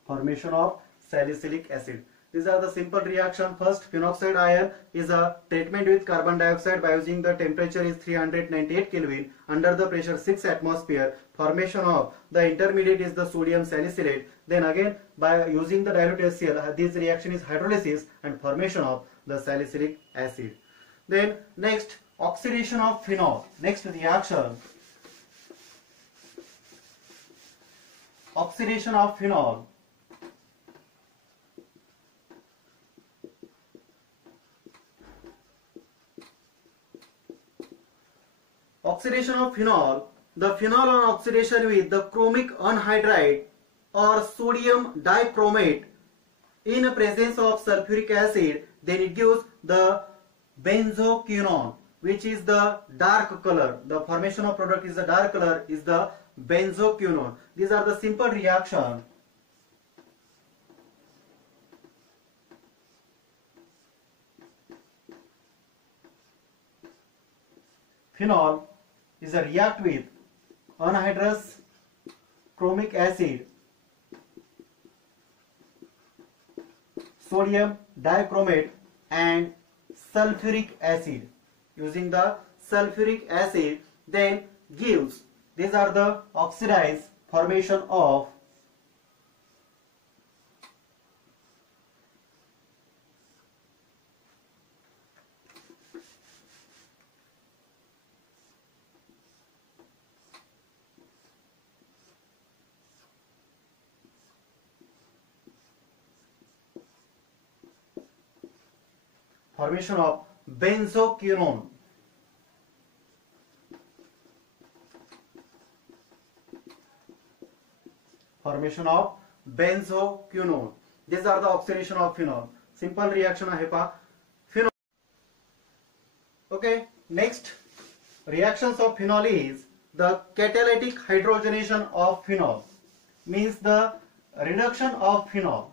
Formation of salicylic acid. These are the simple reaction. First, phenoxide ion is a treatment with carbon dioxide by using the temperature is 398 Kelvin under the pressure 6 atmosphere. Formation of the intermediate is the sodium salicylate. Then again by using the dilute HCl, this reaction is hydrolysis and formation of the salicylic acid. Then next, oxidation of phenol. Next reaction, oxidation of phenol. Oxidation of phenol. The phenol on oxidation with the chromic anhydride or sodium dichromate in presence of sulfuric acid, then it gives the benzoquinone, which is the dark color. The formation of product is the dark color, is the benzoquinone. These are the simple reaction. Phenol is a react with anhydrous chromic acid, sodium dichromate and sulfuric acid. Using the sulfuric acid, then gives, these are the oxidized formation of benzoquinone. Formation of benzoquinone. These are the oxidation of phenol. Simple reaction आहे पहा phenol. Okay, next reactions of phenol is the catalytic hydrogenation of phenol, means the reduction of phenol.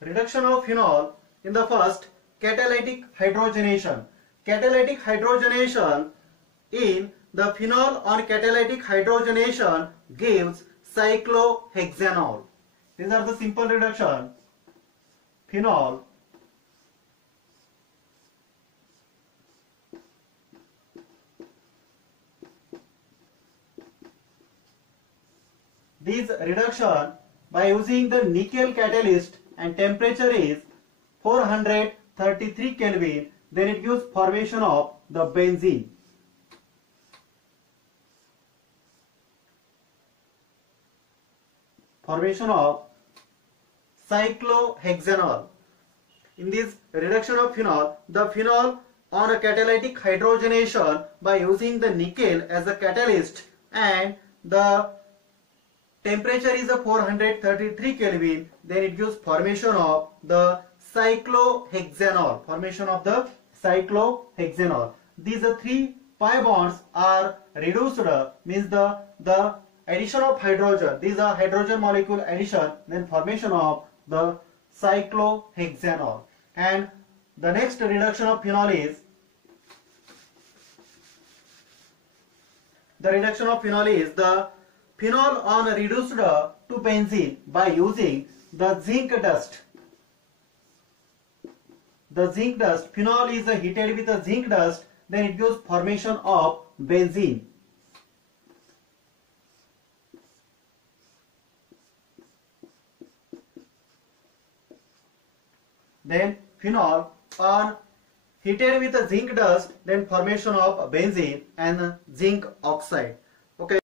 Reduction of phenol in the first, catalytic hydrogenation. Catalytic hydrogenation in the phenol on catalytic hydrogenation gives cyclohexanol. These are the simple reduction. Phenol this reduction by using the nickel catalyst and temperature is 433 Kelvin, then it gives formation of the benzene. Formation of cyclohexanol. In this reduction of phenol, the phenol on a catalytic hydrogenation by using the nickel as a catalyst and the temperature is a 433 Kelvin, then it gives formation of the cyclohexanol. Formation of the cyclohexanol. These three pi bonds are reduced, means the addition of hydrogen. These are hydrogen molecule addition, then formation of the cyclohexanol. And the next reduction of phenol is the phenol on reduced to benzene by using the zinc dust. The zinc dust, phenol is heated with the zinc dust, then it gives formation of benzene. Then phenol on heated with the zinc dust, then formation of benzene and zinc oxide. Okay.